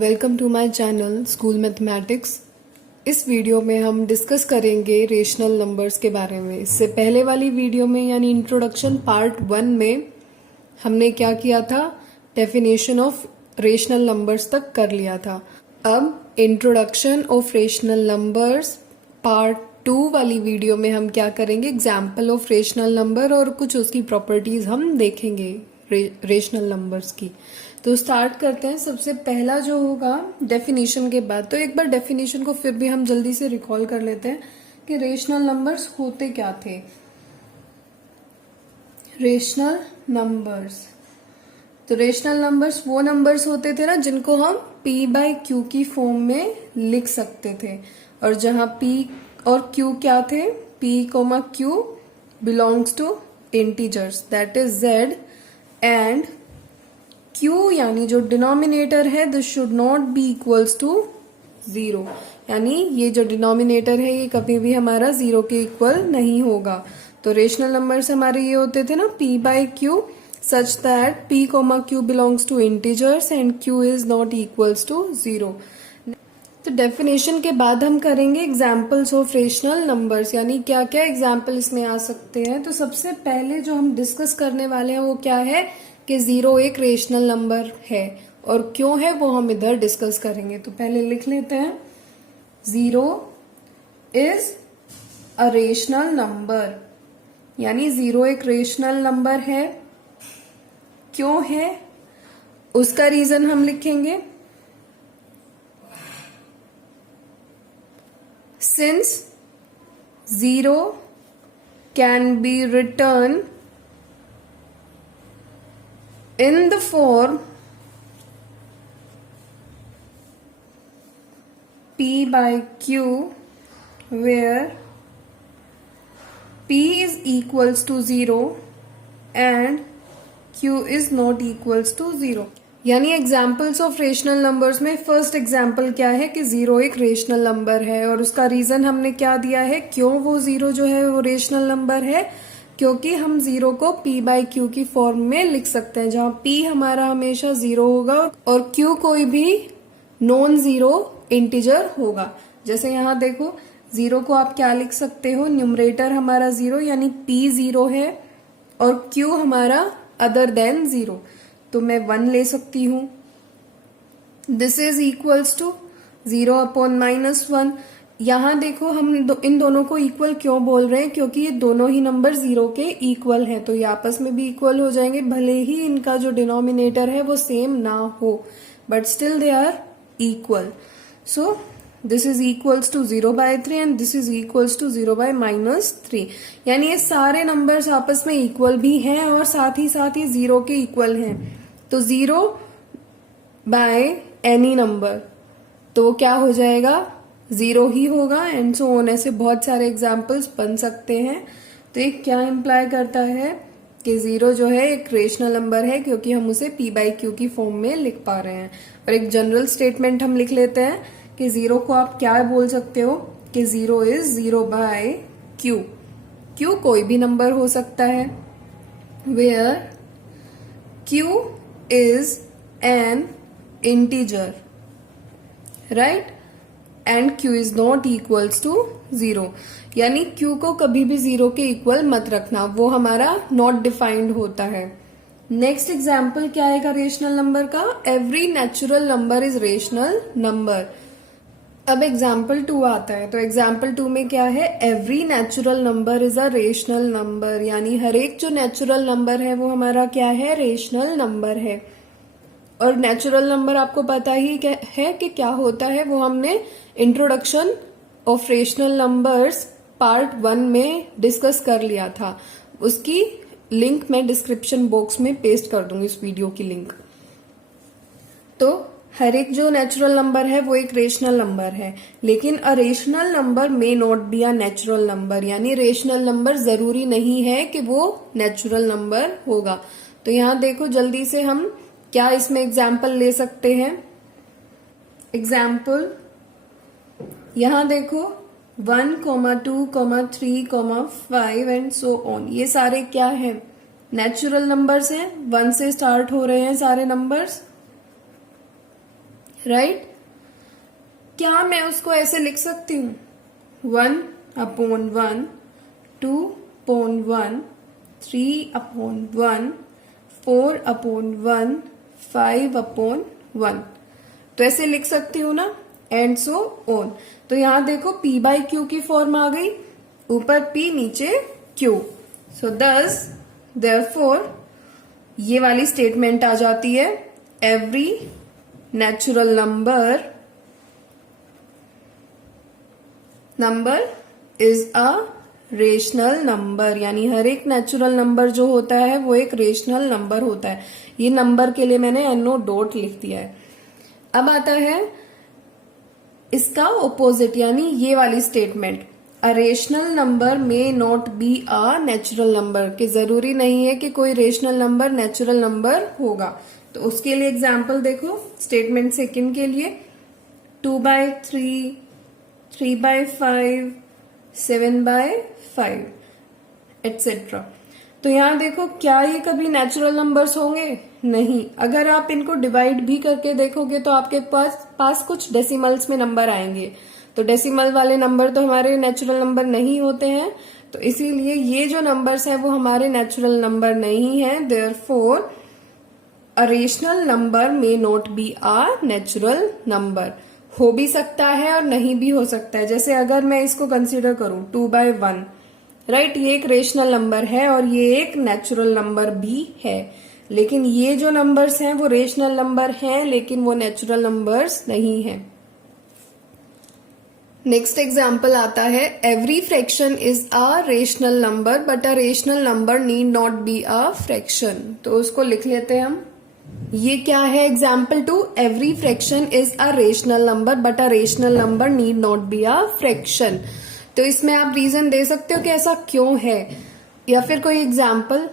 Welcome to my channel school mathematics. इस video में हम डिस्कस करेंगे रेशनल नंबर्स के बारे में। इससे पहले वाली वीडियो में यानी इंट्रोडक्शन पार्ट 1 में हमने क्या किया था, डेफिनेशन ऑफ रेशनल नंबर्स तक कर लिया था। अब introduction of rational numbers part 2 वाली वीडियो में हम क्या करेंगे, एग्जाम्पल ऑफ रेशनल नंबर और कुछ उसकी प्रॉपर्टीज हम देखेंगे रेशनल नंबर्स की। तो स्टार्ट करते हैं। सबसे पहला जो होगा डेफिनेशन के बाद, तो एक बार डेफिनेशन को फिर भी हम जल्दी से रिकॉल कर लेते हैं कि रेशनल नंबर्स होते क्या थे। रेशनल नंबर्स, तो रेशनल नंबर्स वो नंबर्स होते थे ना जिनको हम p/q की फॉर्म में लिख सकते थे, और जहां p और q क्या थे, p, q belongs to integers that is z, and q यानी जो डिनोमिनेटर है this should not be equals to 0, यानी ये जो डिनोमिनेटर है ये कभी भी हमारा 0 के इक्वल नहीं होगा। तो रेशनल नंबर्स हमारे ये होते थे ना p/q such that p, q belongs to integers and q is not equals to 0। तो डेफिनेशन के बाद हम करेंगे एग्जाम्पल्स ऑफ रेशनल नंबर्स, यानी क्या क्या एग्जाम्पल इसमें आ सकते हैं। तो सबसे पहले जो हम डिस्कस करने वाले हैं वो क्या है कि 0 एक रेशनल नंबर है, और क्यों है वो हम इधर डिस्कस करेंगे। तो पहले लिख लेते हैं 0 इज अ रेशनल नंबर, यानी 0 एक रेशनल नंबर है। क्यों है उसका रीजन हम लिखेंगे, since 0 can be written in the form p/q where p is equals to 0 and q is not equals to 0। यानी एग्जाम्पल्स ऑफ रेशनल नंबर्स में फर्स्ट एग्जाम्पल क्या है कि 0 एक रेशनल नंबर है, और उसका रीजन हमने क्या दिया है, क्यों वो 0 जो है वो रेशनल नंबर है, क्योंकि हम 0 को p/q की फॉर्म में लिख सकते हैं, जहां p हमारा हमेशा 0 होगा और q कोई भी नॉन जीरो इंटीजर होगा। जैसे यहाँ देखो 0 को आप क्या लिख सकते हो, न्यूमरेटर हमारा 0 यानी p 0 है और q हमारा अदर देन 0, तो मैं 1 ले सकती हूं। This is equals to 0/-1। यहां देखो हम इन दोनों को इक्वल क्यों बोल रहे हैं, क्योंकि ये दोनों ही नंबर 0 के इक्वल हैं, तो ये आपस में भी इक्वल हो जाएंगे, भले ही इनका जो डिनोमिनेटर है वो सेम ना हो, but still they are equal. So this is equals to 0/3 and this is equals to 0/-3, यानी ये सारे नंबर्स आपस में इक्वल भी हैं और साथ ही 0 के इक्वल हैं। तो 0 बाय एनी नंबर तो वो क्या हो जाएगा, 0 ही होगा, एंड सो ऑन, ऐसे बहुत सारे एग्जाम्पल्स बन सकते हैं। तो ये क्या इम्प्लाई करता है कि 0 जो है एक रेशनल नंबर है क्योंकि हम उसे p/q की फॉर्म में लिख पा रहे हैं। और एक जनरल स्टेटमेंट हम लिख लेते हैं कि 0 को आप क्या बोल सकते हो कि 0 इज 0/q। q कोई भी नंबर हो सकता है, where q is an integer, right, and q is not equals to 0, यानी q को कभी भी 0 के इक्वल मत रखना, वो हमारा नॉट डिफाइंड होता है। नेक्स्ट एग्जाम्पल क्या आएगा रेशनल नंबर का, every natural number is rational number. अब एग्जाम्पल 2 आता है, तो एग्जाम्पल 2 में क्या है, every natural number is a rational number, यानी हर एक जो नेचुरल नंबर है वो हमारा क्या है, रेशनल नंबर है। और नेचुरल नंबर आपको पता ही है कि क्या होता है, वो हमने introduction of rational numbers part 1 में डिस्कस कर लिया था, उसकी लिंक मैं डिस्क्रिप्शन बॉक्स में पेस्ट कर दूंगी, इस वीडियो की लिंक। तो हर एक जो नेचुरल नंबर है वो एक रेशनल नंबर है, लेकिन अ rational number may not be a natural number, यानी रेशनल नंबर जरूरी नहीं है कि वो नेचुरल नंबर होगा। तो यहाँ देखो जल्दी से हम क्या इसमें एग्जाम्पल ले सकते हैं। एग्जाम्पल यहाँ देखो 1, 2, 3, 5 एंड सो ऑन, ये सारे क्या है, नेचुरल नंबर्स हैं, 1 से स्टार्ट हो रहे हैं सारे नंबर्स, राइट। क्या मैं उसको ऐसे लिख सकती हूँ? 1/1, 2/1, 3/1, 4/1, 5/1, तो ऐसे लिख सकती हूँ ना, एंड सो ऑन। तो यहां देखो p/q की फॉर्म आ गई, ऊपर p नीचे q। सो दस देयरफॉर ये वाली स्टेटमेंट आ जाती है, every natural number is a rational number, यानी हर एक नेचुरल नंबर जो होता है वो एक रेशनल नंबर होता है। ये नंबर के लिए मैंने NO डॉट लिख दिया है। अब आता है इसका ऑपोजिट, यानी ये वाली statement, a rational number may not be a natural number, कि जरूरी नहीं है कि कोई रेशनल नंबर नेचुरल नंबर होगा। तो उसके लिए एग्जाम्पल देखो, स्टेटमेंट सेकंड के लिए 2/3, 3/5, 7/5 एटसेट्रा। तो यहां देखो, क्या ये कभी नेचुरल नंबर्स होंगे? नहीं। अगर आप इनको डिवाइड भी करके देखोगे तो आपके पास कुछ डेसिमल्स में नंबर आएंगे, तो डेसिमल वाले नंबर तो हमारे नेचुरल नंबर नहीं होते हैं, तो इसीलिए ये जो नंबर्स हैं वो हमारे नेचुरल नंबर नहीं है। Therefore a rational number may not be a natural number. हो भी सकता है और नहीं भी हो सकता है। जैसे अगर मैं इसको कंसीडर करूं 2/1, राइट, ये एक रेशनल नंबर है और ये एक नेचुरल नंबर भी है, लेकिन ये जो नंबर्स हैं वो रेशनल नंबर हैं लेकिन वो नेचुरल नंबर्स नहीं है। नेक्स्ट एग्जाम्पल आता है, every fraction is a rational number but a rational number need not be a fraction. तो उसको लिख लेते हैं हम। ये क्या है? Example 2, every fraction is a rational number but a rational number need not be a fraction. तो इसमें आप रीजन दे सकते हो कि ऐसा क्यों है, या फिर कोई एग्जाम्पल।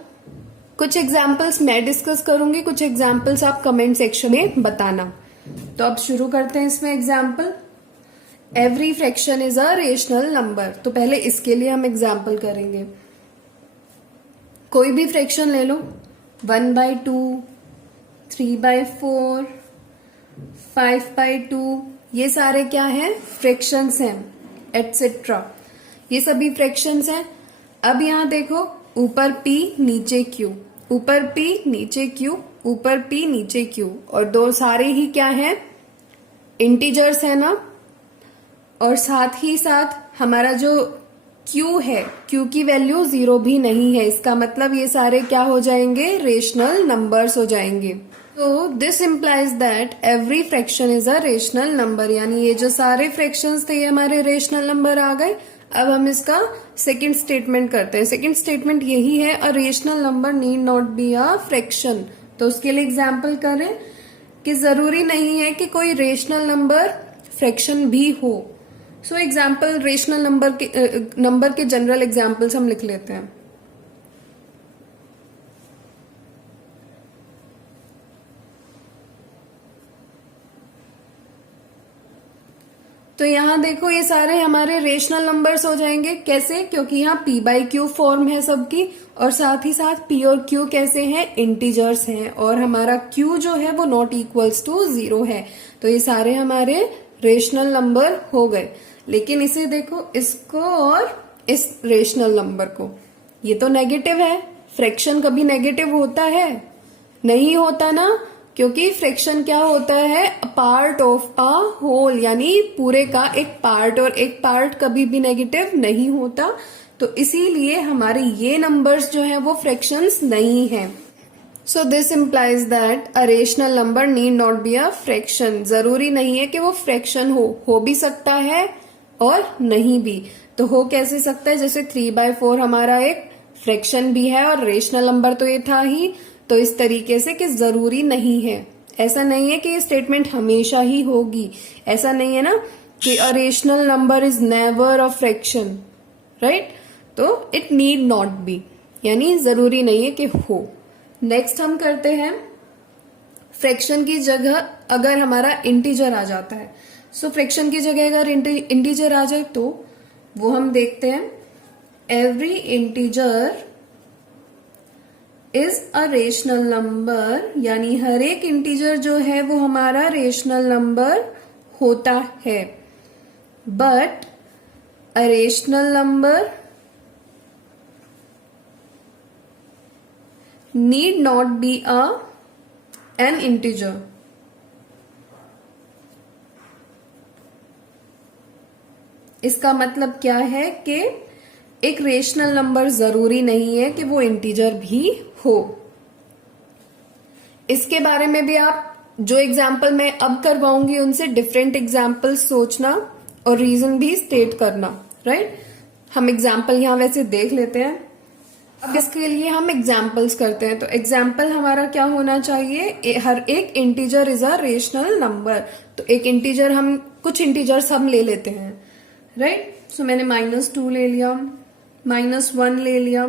कुछ एग्जाम्पल्स मैं डिस्कस करूंगी, कुछ एग्जाम्पल्स आप कमेंट सेक्शन में बताना। तो अब शुरू करते हैं इसमें example. Every fraction is a rational number, तो पहले इसके लिए हम एग्जाम्पल करेंगे। कोई भी फ्रैक्शन ले लो, 1/2, 3/4, 5/2, ये सारे क्या हैं? फ्रैक्शंस हैं एटसेट्रा, ये सभी फ्रैक्शंस हैं। अब यहां देखो, ऊपर p नीचे q, ऊपर p नीचे q, ऊपर p नीचे q, और दो सारे ही क्या हैं? इंटीजर्स है ना। और साथ ही साथ हमारा जो q है, q की वैल्यू 0 भी नहीं है, इसका मतलब ये सारे क्या हो जाएंगे? रेशनल नंबर्स हो जाएंगे। तो this implies that every fraction is a rational number, यानी ये जो सारे फ्रैक्शंस थे ये हमारे रेशनल नंबर आ गए। अब हम इसका सेकंड स्टेटमेंट करते हैं। सेकंड स्टेटमेंट यही है, a rational number need not be a fraction. तो उसके लिए एग्जाम्पल करें कि जरूरी नहीं है कि कोई रेशनल नंबर फ्रैक्शन भी हो। सो एग्जाम्पल, रेशनल नंबर के जनरल एग्जाम्पल्स हम लिख लेते हैं। तो यहाँ देखो, ये सारे हमारे रेशनल नंबर्स हो जाएंगे। कैसे? क्योंकि यहाँ p/q फॉर्म है सबकी, और साथ ही साथ p और q कैसे हैं? इंटीजर्स हैं, और हमारा q जो है वो नॉट इक्वल्स टू 0 है। तो ये सारे हमारे रेशनल नंबर हो गए। लेकिन इसे देखो, इसको और इस रेशनल नंबर को, ये तो नेगेटिव है। फ्रैक्शन कभी नेगेटिव होता है? नहीं होता ना, क्योंकि फ्रैक्शन क्या होता है? पार्ट ऑफ अ होल, यानी पूरे का एक पार्ट, और एक पार्ट कभी भी नेगेटिव नहीं होता। तो इसीलिए हमारे ये नंबर्स जो हैं वो फ्रैक्शंस नहीं हैं। So this implies that a rational number need not be a fraction. जरूरी नहीं है कि वो फ्रैक्शन हो भी सकता है और नहीं भी। तो हो कैसे सकता है? जैसे 3/4 हमारा एक फ्रैक्शन भी है और रेशनल नंबर तो ये था ही। तो इस तरीके से कि जरूरी नहीं है, ऐसा नहीं है कि ये स्टेटमेंट हमेशा ही होगी। ऐसा नहीं है ना कि अ rational number is never a fraction, right. तो इट नीड नॉट बी, यानी जरूरी नहीं है कि हो। नेक्स्ट हम करते हैं, फ्रैक्शन की जगह अगर हमारा इंटीजर आ जाता है। सो फ्रैक्शन की जगह अगर इंटीजर आ जाए तो वो हम देखते हैं, every integer is a rational number, यानी हर एक इंटीजर जो है वो हमारा रेशनल नंबर होता है। But a rational number need not be N integer. इसका मतलब क्या है कि एक रेशनल नंबर जरूरी नहीं है कि वो इंटीजर भी हो। इसके बारे में भी आप जो एग्जाम्पल मैं अब करवाऊंगी उनसे डिफरेंट एग्जाम्पल सोचना और रीजन भी स्टेट करना, राइट। हम एग्जाम्पल यहां वैसे देख लेते हैं। अब इसके लिए हम एग्जाम्पल्स करते हैं। तो एग्जाम्पल हमारा क्या होना चाहिए, हर एक integer is a rational number. तो एक इंटीजर हम कुछ इंटीजर्स हम ले लेते हैं, राइट। सो मैंने -2 ले लिया, -1 ले लिया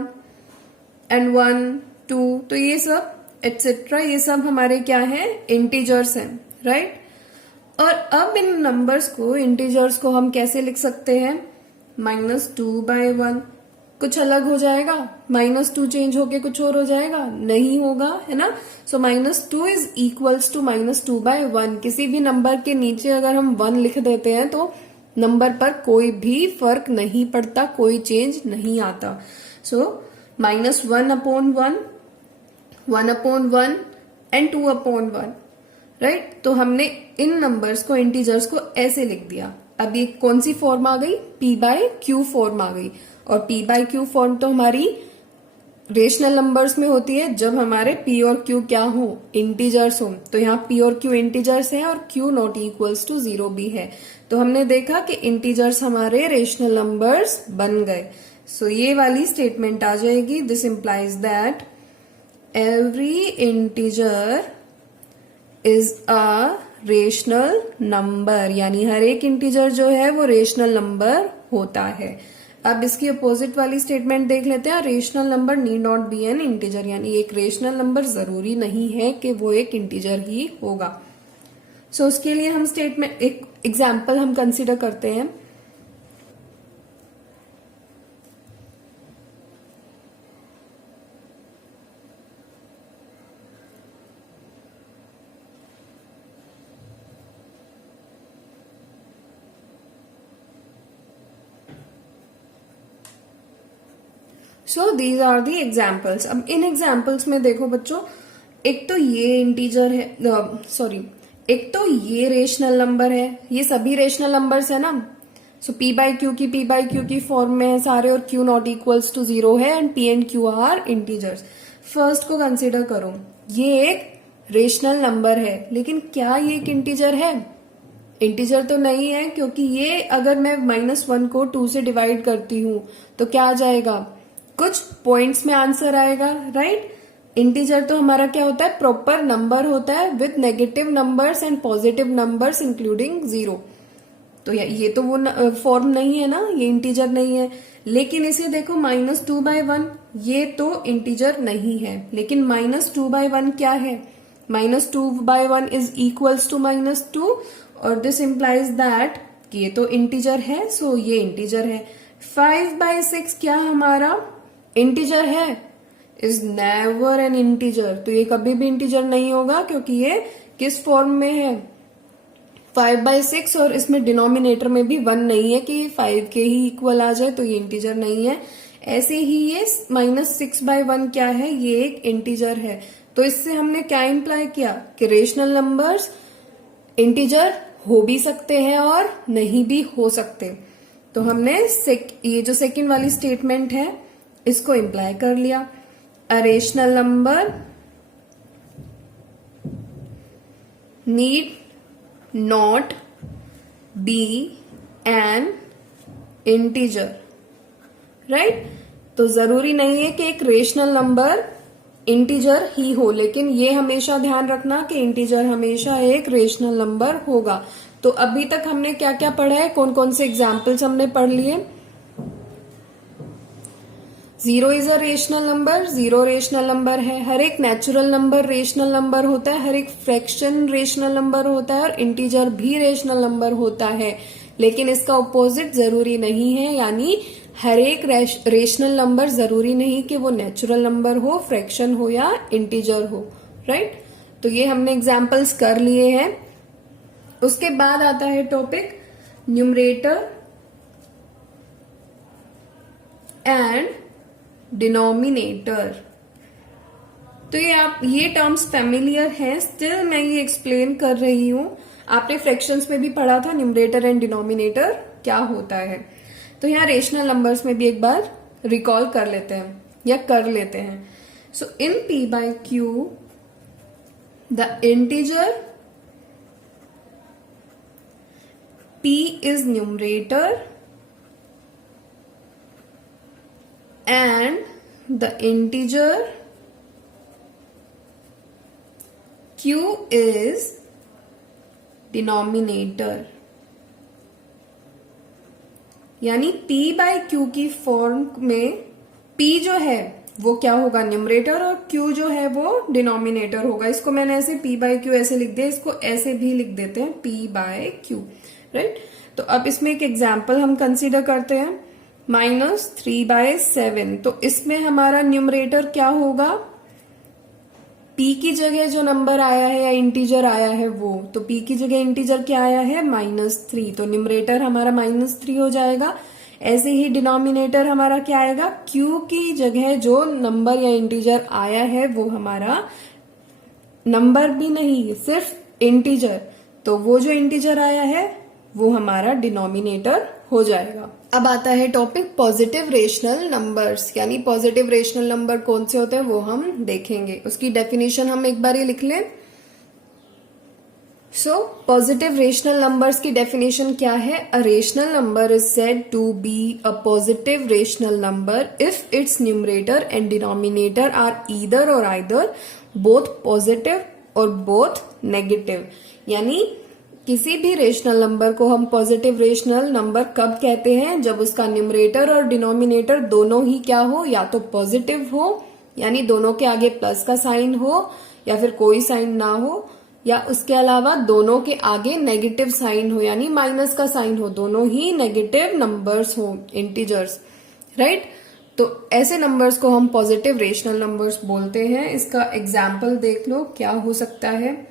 एंड 1, 2, तो ये सब एटसेट्रा, ये सब हमारे क्या है, इंटीजर्स हैं, राइट। और अब इन नंबर्स को, इंटीजर्स को हम कैसे लिख सकते हैं, -2/1। कुछ अलग हो जाएगा, -2 चेंज होके कुछ और हो जाएगा, नहीं होगा, है ना। सो -2 इज इक्वल्स टू -2/1। किसी भी नंबर के नीचे अगर हम 1 लिख देते हैं तो नंबर पर कोई भी फर्क नहीं पड़ता, कोई चेंज नहीं आता। सो -1/1, 1/1 एंड 2/1, राइट। तो हमने इन नंबर्स को, इंटीजर्स को ऐसे लिख दिया। अब ये कौन सी फॉर्म आ गई, p/q फॉर्म आ गई। और p/q फॉर्म तो हमारी रेशनल नंबर्स में होती है जब हमारे p और q क्या हो, इंटीजर्स हो। तो यहाँ p और q इंटीजर्स हैं और q नॉट इक्वल्स टू 0 भी है। तो हमने देखा कि इंटीजर्स हमारे रेशनल नंबर्स बन गए। सो ये वाली स्टेटमेंट आ जाएगी, this implies that every integer is a rational number, यानी हर एक इंटीजर जो है वो रेशनल नंबर होता है। अब इसकी अपोजिट वाली स्टेटमेंट देख लेते हैं, rational number need not be N integer, यानी एक रेशनल नंबर जरूरी नहीं है कि वो एक इंटीजर ही होगा। सो उसके लिए हम स्टेटमेंट, एक एग्जाम्पल हम कंसिडर करते हैं। So these are the examples. अब इन एग्जाम्पल्स में देखो बच्चों, एक तो ये इंटीजर है, एक तो ये रेशनल नंबर है, ये सभी रेशनल नंबर्स है ना। सो p/q की फॉर्म में है सारे, और q नॉट इक्वल्स टू 0 है and p and q are integers. First को कंसिडर करो, ये एक रेशनल नंबर है, लेकिन क्या ये एक इंटीजर है? इंटीजर तो नहीं है, क्योंकि ये अगर मैं -1 को 2 से डिवाइड करती हूं तो क्या आ जाएगा, कुछ पॉइंट्स में आंसर आएगा, राइट। इंटीजर तो हमारा क्या होता है, प्रॉपर नंबर होता है with negative numbers and positive numbers including 0। तो ये तो वो फॉर्म नहीं है ना, ये इंटीजर नहीं है। लेकिन इसे देखो -2/1, ये तो इंटीजर नहीं है, लेकिन -2/1 क्या है, -2/1 इज इक्वल्स टू -2, और दिस इंप्लाइज दैट ये तो इंटीजर है, सो ये इंटीजर है। 5/6 क्या हमारा इंटीजर है, इज नेवर एन इंटीजर। तो ये कभी भी इंटीजर नहीं होगा, क्योंकि ये किस फॉर्म में है, 5/6, और इसमें डिनोमिनेटर में भी 1 नहीं है कि 5 के ही इक्वल आ जाए, तो ये इंटीजर नहीं है। ऐसे ही ये -6/1 क्या है, ये एक इंटीजर है। तो इससे हमने क्या इंप्लाई किया कि रेशनल नंबर्स इंटीजर हो भी सकते हैं और नहीं भी हो सकते। तो हमने ये जो सेकंड वाली स्टेटमेंट है इसको इंप्लाई कर लिया। अ rational number need not be N integer, right. तो जरूरी नहीं है कि एक रेशनल नंबर इंटीजर ही हो, लेकिन ये हमेशा ध्यान रखना कि इंटीजर हमेशा एक रेशनल नंबर होगा। तो अभी तक हमने क्या क्या पढ़ा है, कौन कौन से एग्जाम्पल्स हमने पढ़ लिए। 0 is a rational number, 0 rational number है। हर एक नेचुरल नंबर रेशनल नंबर होता है, हर एक फ्रैक्शन रेशनल नंबर होता है, और इंटीजर भी रेशनल नंबर होता है। लेकिन इसका ऑपोजिट जरूरी नहीं है, यानी हर एक रेशनल नंबर जरूरी नहीं कि वो नेचुरल नंबर हो, फ्रैक्शन हो या इंटीजर हो, राइट। तो ये हमने एग्जाम्पल्स कर लिए हैं। उसके बाद आता है टॉपिक न्यूमरेटर एंड डिनोमिनेटर। तो ये टर्म्स फेमिलियर हैं, स्टिल मैं ये एक्सप्लेन कर रही हूं। आपने फ्रैक्शंस में भी पढ़ा था न्यूमरेटर एंड डिनोमिनेटर क्या होता है। तो यहाँ रेशनल नंबर्स में भी एक बार रिकॉल कर लेते हैं या कर लेते हैं। सो इन P by Q the integer P is numerator and the integer Q is denominator। यानी P by Q की फॉर्म में P जो है वो क्या होगा, न्यूमरेटर, और Q जो है वो डिनोमिनेटर होगा। इसको मैंने ऐसे P by Q ऐसे लिख दिया, इसको ऐसे भी लिख देते हैं P by Q, राइट। तो अब इसमें एक एग्जाम्पल हम कंसीडर करते हैं, -3/7। तो इसमें हमारा न्यूमरेटर क्या होगा, P की जगह जो नंबर आया है या इंटीजर आया है वो, तो P की जगह इंटीजर क्या आया है, -3, तो न्यूमरेटर हमारा -3 हो जाएगा। ऐसे ही डिनोमिनेटर हमारा क्या आएगा, Q की जगह जो नंबर या इंटीजर आया है वो हमारा नंबर भी नहीं, सिर्फ इंटीजर, तो वो जो इंटीजर आया है वो हमारा डिनोमिनेटर हो जाएगा। अब आता है टॉपिक पॉजिटिव रेशनल नंबर्स, यानी पॉजिटिव रेशनल नंबर कौन से होते हैं वो हम देखेंगे। उसकी डेफिनेशन हम एक बार ये लिख लें। सो पॉजिटिव रेशनल नंबर्स की डेफिनेशन क्या है, a rational number is said to be a positive rational number if its numerator and denominator are either और आइदर बोथ पॉजिटिव और बोथ नेगेटिव। यानी किसी भी रेशनल नंबर को हम पॉजिटिव रेशनल नंबर कब कहते हैं, जब उसका न्यूमरेटर और डिनोमिनेटर दोनों ही क्या हो, या तो पॉजिटिव हो यानी दोनों के आगे प्लस का साइन हो या फिर कोई साइन ना हो, या उसके अलावा दोनों के आगे नेगेटिव साइन हो यानी माइनस का साइन हो, दोनों ही नेगेटिव नंबर्स हो, इंटीजर्स, राइट। तो ऐसे नंबर्स को हम पॉजिटिव रेशनल नंबर्स बोलते हैं। इसका एग्जाम्पल देख लो क्या हो सकता है,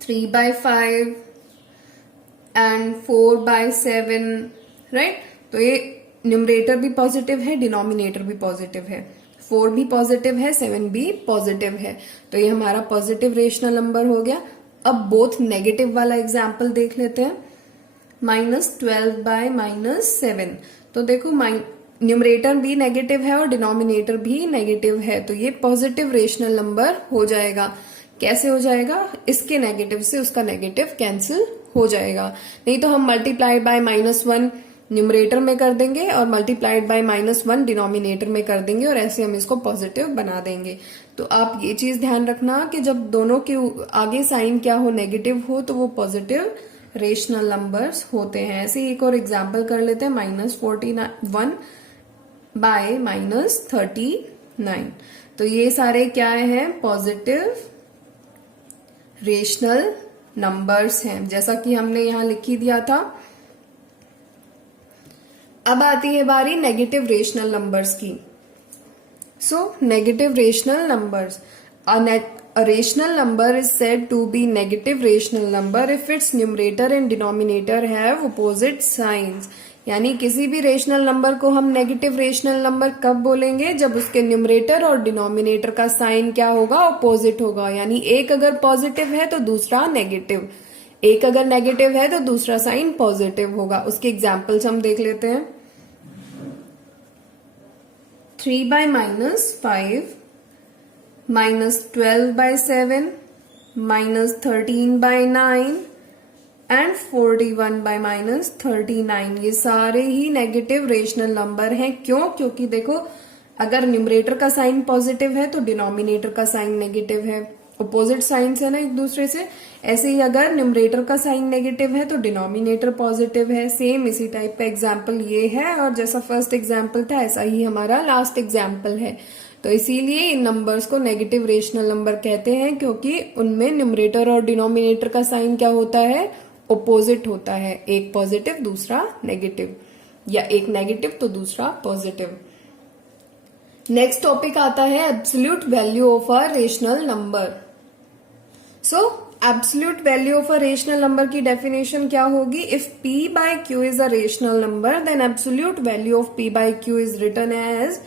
3/5 एंड 4/7, राइट। तो ये न्यूमरेटर भी पॉजिटिव है, डिनोमिनेटर भी पॉजिटिव है, 4 भी पॉजिटिव है, 7 भी पॉजिटिव है, तो ये हमारा पॉजिटिव रेशनल नंबर हो गया। अब बोथ नेगेटिव वाला एग्जाम्पल देख लेते हैं, -12/-7। तो देखो न्यूमरेटर भी नेगेटिव है और डिनोमिनेटर भी नेगेटिव है, तो ये पॉजिटिव रेशनल नंबर हो जाएगा। कैसे हो जाएगा, इसके नेगेटिव से उसका नेगेटिव कैंसिल हो जाएगा। नहीं तो हम मल्टीप्लाइड बाय -1 न्यूमरेटर में कर देंगे और मल्टीप्लाइड बाय -1 डिनोमिनेटर में कर देंगे और ऐसे हम इसको पॉजिटिव बना देंगे। तो आप ये चीज ध्यान रखना कि जब दोनों के आगे साइन क्या हो, नेगेटिव हो, तो वो पॉजिटिव रेशनल नंबर्स होते हैं। ऐसे एक और एग्जाम्पल कर लेते हैं, -41/-39। तो ये सारे क्या हैं, पॉजिटिव रेशनल नंबर्स हैं, जैसा कि हमने यहां लिख ही दिया था। अब आती है बारी नेगेटिव रेशनल नंबर्स की। So negative rational numbers, a rational number is said to be negative rational number if its numerator and denominator have opposite signs। यानी किसी भी रेशनल नंबर को हम नेगेटिव रेशनल नंबर कब बोलेंगे, जब उसके न्यूमरेटर और डिनोमिनेटर का साइन क्या होगा, अपोजिट होगा। यानी एक अगर पॉजिटिव है तो दूसरा नेगेटिव, एक अगर नेगेटिव है तो दूसरा साइन पॉजिटिव होगा। उसके एग्जाम्पल्स हम देख लेते हैं, 3/-5, -12/7, -13/9 एंड 41/-39। ये सारे ही नेगेटिव रेशनल नंबर हैं। क्यों? क्योंकि देखो अगर न्यूमरेटर का साइन पॉजिटिव है तो डिनोमिनेटर का साइन नेगेटिव है, अपोजिट साइंस है ना एक दूसरे से। ऐसे ही अगर न्यूमरेटर का साइन नेगेटिव है तो डिनोमिनेटर पॉजिटिव है। सेम इसी टाइप का एग्जाम्पल ये है, और जैसा फर्स्ट एग्जाम्पल था ऐसा ही हमारा लास्ट एग्जाम्पल है। तो इसीलिए इन नंबर्स को नेगेटिव रेशनल नंबर कहते हैं, क्योंकि उनमें न्यूमरेटर और डिनोमिनेटर का साइन क्या होता है, ऑपोजिट होता है, एक पॉजिटिव दूसरा नेगेटिव, या एक नेगेटिव तो दूसरा पॉजिटिव। नेक्स्ट टॉपिक आता है absolute value of a rational number. So absolute value of a rational number की डेफिनेशन क्या होगी? If p by q is a rational number then absolute value of p by q is written as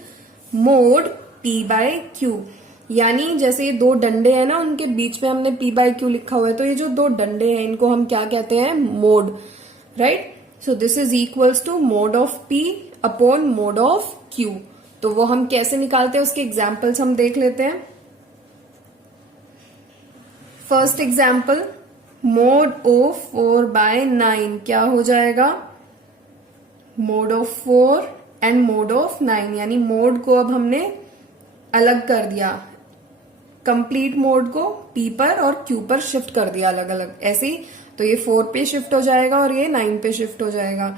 mod p by q। यानी जैसे ये दो डंडे हैं ना, उनके बीच में हमने p बाय q लिखा हुआ है, तो ये जो दो डंडे हैं इनको हम क्या कहते हैं? Mod, right? So this is equals to mod of p upon mod of q। तो वो हम कैसे निकालते हैं उसके एग्जाम्पल्स हम देख लेते हैं। First example, mod of 4 by 9 क्या हो जाएगा? Mod of 4 and mod of 9, यानी मोड को अब हमने अलग कर दिया, कंप्लीट मोड को p पर और q पर शिफ्ट कर दिया अलग अलग। ऐसे ही तो ये 4 पे शिफ्ट हो जाएगा और ये 9 पे शिफ्ट हो जाएगा।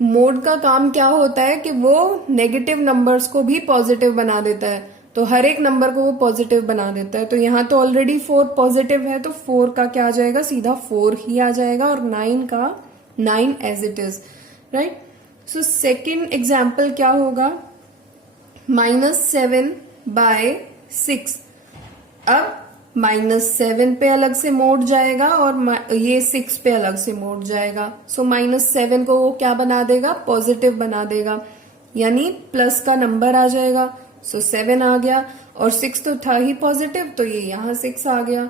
मोड का काम क्या होता है कि वो नेगेटिव नंबर्स को भी पॉजिटिव बना देता है, तो हर एक नंबर को वो पॉजिटिव बना देता है। तो यहाँ तो ऑलरेडी 4 पॉजिटिव है, तो 4 का क्या आ जाएगा? सीधा 4 ही आ जाएगा, और 9 का 9 as it is, right? So second example क्या होगा? -7 बाय 6। अब -7 पे अलग से मोड जाएगा और ये 6 पे अलग से मोड जाएगा। सो -7 को वो क्या बना देगा? पॉजिटिव बना देगा, यानी प्लस का नंबर आ जाएगा। सो 7 आ गया, और 6 तो था ही पॉजिटिव, तो ये यहाँ 6 आ गया।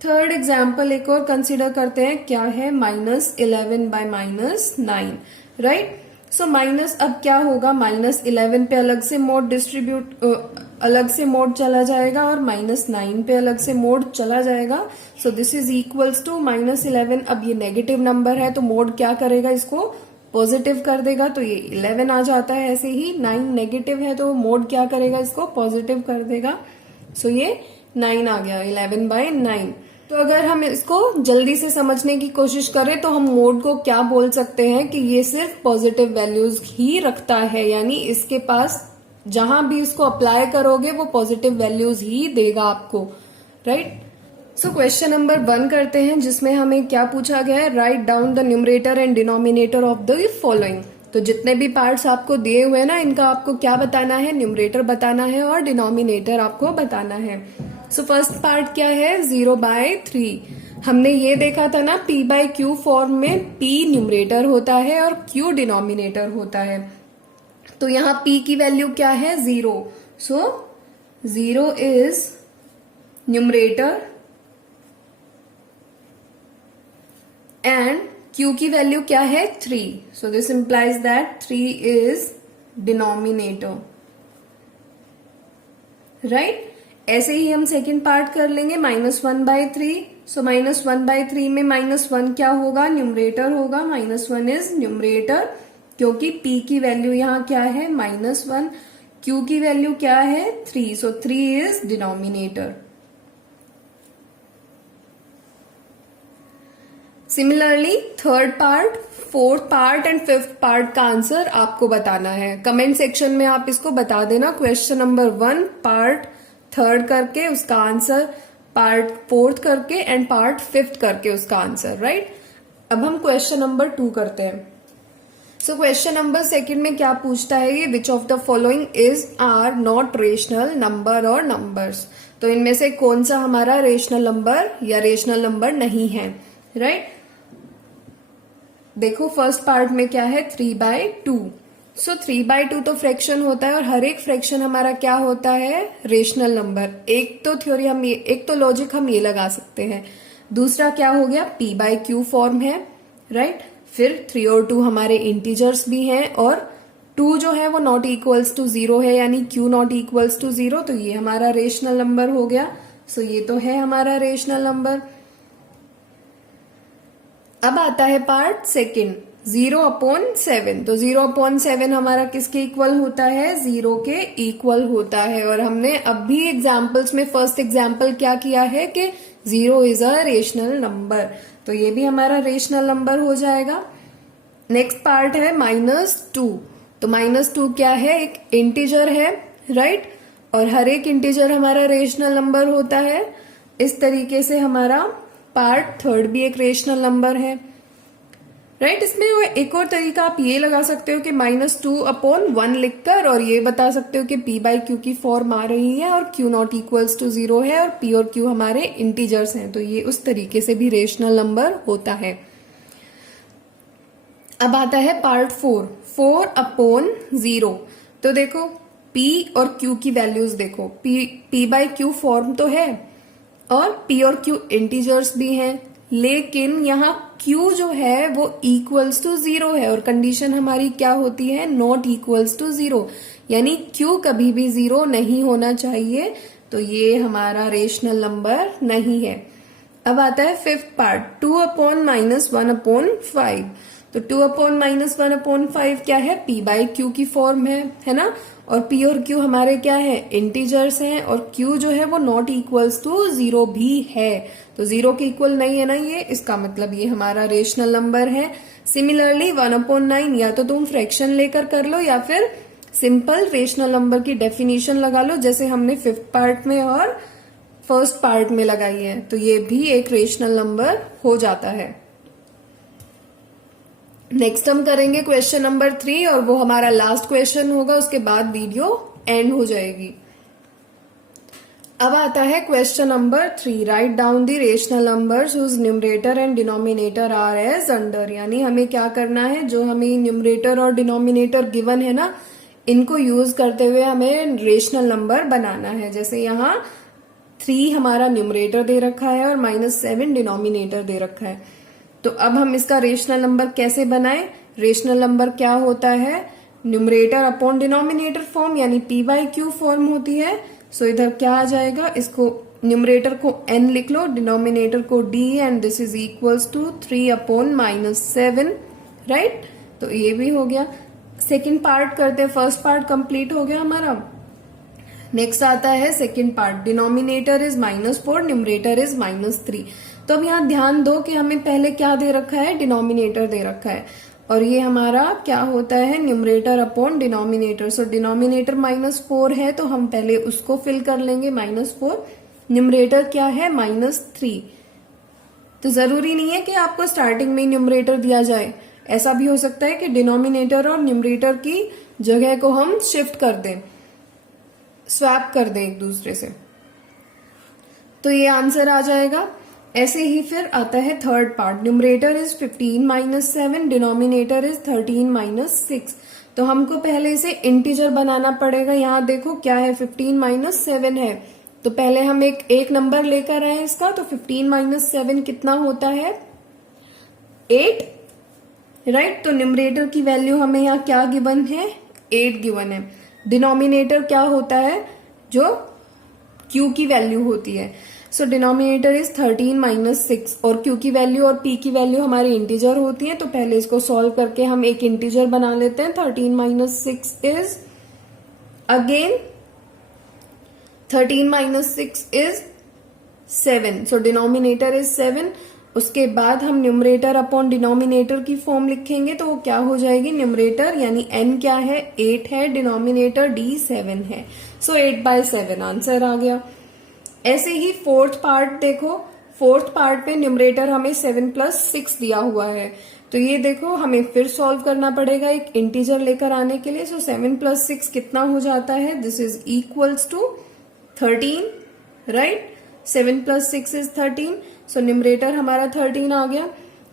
थर्ड एग्जाम्पल एक और कंसिडर करते हैं, क्या है? -11 बाय -9, राइट? सो माइनस अब क्या होगा? -11 पे अलग से मोड अलग से मोड चला जाएगा, और -9 पे अलग से मोड चला जाएगा। So this is equals to -11। अब ये नेगेटिव नंबर है, तो मोड क्या करेगा? इसको पॉजिटिव कर देगा, तो ये 11 आ जाता है। ऐसे ही 9 नेगेटिव है, तो मोड क्या करेगा? इसको पॉजिटिव कर देगा। सो ये 9 आ गया, 11 बाय 9। तो अगर हम इसको जल्दी से समझने की कोशिश करें तो हम मोड को क्या बोल सकते हैं कि ये सिर्फ पॉजिटिव वैल्यूज ही रखता है, यानी इसके पास जहां भी इसको अप्लाई करोगे वो पॉजिटिव वैल्यूज ही देगा आपको, राइट? सो क्वेश्चन नंबर 1 करते हैं, जिसमें हमें क्या पूछा गया है? Right down the numerator and denominator of the following. तो जितने भी पार्ट्स आपको दिए हुए हैं ना, इनका आपको क्या बताना है? न्यूमरेटर बताना है और डिनोमिनेटर आपको बताना है। सो फर्स्ट पार्ट क्या है? 0/3। हमने ये देखा था ना, p बाय q फॉर्म में p न्यूमरेटर होता है और q डिनोमिनेटर होता है। तो यहाँ p की वैल्यू क्या है? 0। सो 0 इज न्यूमरेटर एंड q की वैल्यू क्या है? 3। So this implies that 3 is denominator, right? ऐसे ही हम सेकेंड पार्ट कर लेंगे, -1/3। सो -1/3 में -1 क्या होगा? न्यूमरेटर होगा। -1 इज न्यूमरेटर, क्योंकि p की वैल्यू यहाँ क्या है? -1। q की वैल्यू क्या है? 3। सो 3 is denominator. Similarly third part, fourth part and fifth part का आंसर आपको बताना है। कमेंट सेक्शन में आप इसको बता देना। क्वेश्चन नंबर 1 पार्ट थर्ड करके उसका आंसर, पार्ट फोर्थ करके एंड पार्ट फिफ्थ करके उसका आंसर, राइट? अब हम क्वेश्चन नंबर 2 करते हैं। सो क्वेश्चन नंबर 2 में क्या पूछता है ये? Which of the following is are not rational number और नंबर्स। तो इनमें से कौन सा हमारा रेशनल नंबर या रेशनल नंबर नहीं है, राइट? देखो फर्स्ट पार्ट में क्या है? 3/2। सो 3/2 तो फ्रैक्शन होता है, और हर एक फ्रैक्शन हमारा क्या होता है? Rational number. एक तो थ्योरी हम ये, एक तो लॉजिक हम ये लगा सकते हैं। दूसरा क्या हो गया? p/q फॉर्म है, राइट? फिर 3 और 2 हमारे इंटीजर्स भी हैं, और 2 जो है वो नॉट इक्वल्स टू 0 है, यानी q नॉट इक्वल्स टू 0, तो ये हमारा रेशनल नंबर हो गया। सो ये तो है हमारा रेशनल नंबर। अब आता है पार्ट सेकेंड, 0/7। तो 0/7 हमारा किसके इक्वल होता है? 0 के इक्वल होता है। और हमने अब भी एग्जाम्पल्स में फर्स्ट एग्जाम्पल क्या किया है कि 0 इज अ रेशनल नंबर, तो ये भी हमारा रेशनल नंबर हो जाएगा। नेक्स्ट पार्ट है -2। तो -2 क्या है? एक इंटीजर है, राइट? और हर एक इंटीजर हमारा रेशनल नंबर होता है। इस तरीके से हमारा पार्ट थर्ड भी एक रेशनल नंबर है, राइट। इसमें एक और तरीका आप ये लगा सकते हो कि -2/1 लिखकर और ये बता सकते हो कि p/q की फॉर्म आ रही है और q नॉट इक्वल्स टू 0 है और p और q हमारे इंटीजर्स हैं, तो ये उस तरीके से भी रेशनल नंबर होता है। अब आता है पार्ट 4/0। तो देखो p और q की वैल्यूज देखो, p/q फॉर्म तो है और p और q इंटीजर्स भी हैं, लेकिन यहाँ q जो है वो इक्वल्स टू 0 है और कंडीशन हमारी क्या होती है, नॉट इक्वल्स टू 0, यानी q कभी भी 0 नहीं होना चाहिए, तो ये हमारा रेशनल नंबर नहीं है। अब आता है फिफ्थ पार्ट, 2/-1/5। तो 2/-1/5 क्या है, p/q की फॉर्म है ना, और p और q हमारे क्या है, इंटीजर्स हैं, और q जो है वो नॉट इक्वल्स टू 0 भी है, तो 0 के इक्वल नहीं है ना ये, इसका मतलब ये हमारा रेशनल नंबर है। सिमिलरली 1/9 या तो तुम फ्रैक्शन लेकर कर लो या फिर सिंपल रेशनल नंबर की डेफिनेशन लगा लो, जैसे हमने फिफ्थ पार्ट में और फर्स्ट पार्ट में लगाई है, तो ये भी एक रेशनल नंबर हो जाता है। नेक्स्ट हम करेंगे क्वेश्चन नंबर 3 और वो हमारा लास्ट क्वेश्चन होगा, उसके बाद वीडियो एंड हो जाएगी। अब आता है question number 3, write down the rational numbers whose numerator and denominator are as under. यानी हमें क्या करना है, जो हमें न्यूमरेटर और डिनोमिनेटर गिवन है ना, इनको यूज करते हुए हमें रेशनल नंबर बनाना है। जैसे यहाँ 3 हमारा न्यूमरेटर दे रखा है और -7 डिनोमिनेटर दे रखा है, तो अब हम इसका रेशनल नंबर कैसे बनाएं। रेशनल नंबर क्या होता है, न्यूमरेटर अपॉन डिनोमिनेटर फॉर्म, यानी p/q फॉर्म होती है। सो इधर क्या आ जाएगा, इसको न्यूमरेटर को n लिख लो, डिनोमिनेटर को d, and this is equals to 3/-7, right. तो ये भी हो गया। सेकेंड पार्ट करते हैं, फर्स्ट पार्ट कंप्लीट हो गया हमारा। नेक्स्ट आता है second part, denominator is -4, numerator is -3। तो अब यहाँ ध्यान दो कि हमें पहले क्या दे रखा है, डिनोमिनेटर दे रखा है, और ये हमारा क्या होता है, न्यूमरेटर अपॉन डिनोमिनेटर। सो डिनोमिनेटर -4 है तो हम पहले उसको फिल कर लेंगे, -4। न्यूमरेटर क्या है, -3। तो जरूरी नहीं है कि आपको स्टार्टिंग में न्यूमरेटर दिया जाए, ऐसा भी हो सकता है कि डिनोमिनेटर और न्यूमरेटर की जगह को हम शिफ्ट कर दें, स्वैप कर दें एक दूसरे से, तो ये आंसर आ जाएगा। ऐसे ही फिर आता है third part, numerator is 15-7, denominator is 13-6। तो हमको पहले इसे इंटीजर बनाना पड़ेगा। यहाँ देखो क्या है, 15-7 है, तो पहले हम एक नंबर लेकर आए इसका, तो 15-7 कितना होता है, 8, राइट। तो न्यूमरेटर की वैल्यू हमें यहाँ क्या गिवन है, 8 गिवन है। डिनोमिनेटर क्या होता है, जो q की वैल्यू होती है। सो डिनोमिनेटर इज 13-6, और q की वैल्यू और p की वैल्यू हमारी इंटीजर होती है, तो पहले इसको सॉल्व करके हम एक इंटीजर बना लेते हैं। 13-6 is again 13-6 is 7, so denominator is 7। उसके बाद हम न्यूमरेटर अपॉन डिनोमिनेटर की फॉर्म लिखेंगे, तो वो क्या हो जाएगी, न्यूमरेटर यानी n क्या है, 8 है, डिनोमिनेटर d 7 है। सो 8/7 आंसर आ गया। ऐसे ही फोर्थ पार्ट देखो, फोर्थ पार्ट में न्यूमरेटर हमें 7+6 दिया हुआ है, तो ये देखो हमें फिर सॉल्व करना पड़ेगा एक इंटीजर लेकर आने के लिए। सो 7+6 कितना हो जाता है, this is equals to 13, right. 7+6 is 13, so numerator हमारा 13 आ गया।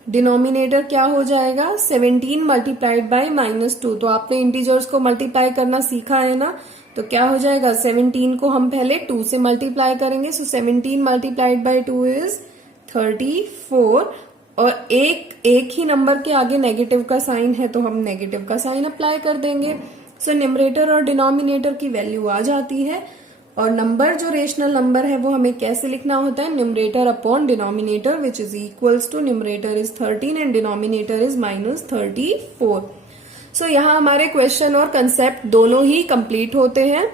डिनोमिनेटर क्या हो जाएगा, 17 मल्टीप्लाइड बाय -2। तो आपने इंटीजर्स को मल्टीप्लाई करना सीखा है ना, तो क्या हो जाएगा, 17 को हम पहले 2 से मल्टीप्लाई करेंगे। सो 17 मल्टीप्लाइड बाय 2 इज 34, और एक ही नंबर के आगे नेगेटिव का साइन है, तो हम नेगेटिव का साइन अप्लाई कर देंगे। सो न्यूमरेटर और डिनोमिनेटर की वैल्यू आ जाती है, और नंबर जो रेशनल नंबर है वो हमें कैसे लिखना होता है, numerator upon denominator, which is equals to numerator is 13 and denominator is -34। So यहाँ हमारे क्वेश्चन और कंसेप्ट दोनों ही कंप्लीट होते हैं।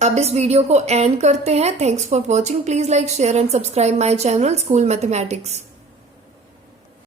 अब इस वीडियो को एंड करते हैं। Thanks for watching. Please like, share and subscribe my channel school mathematics.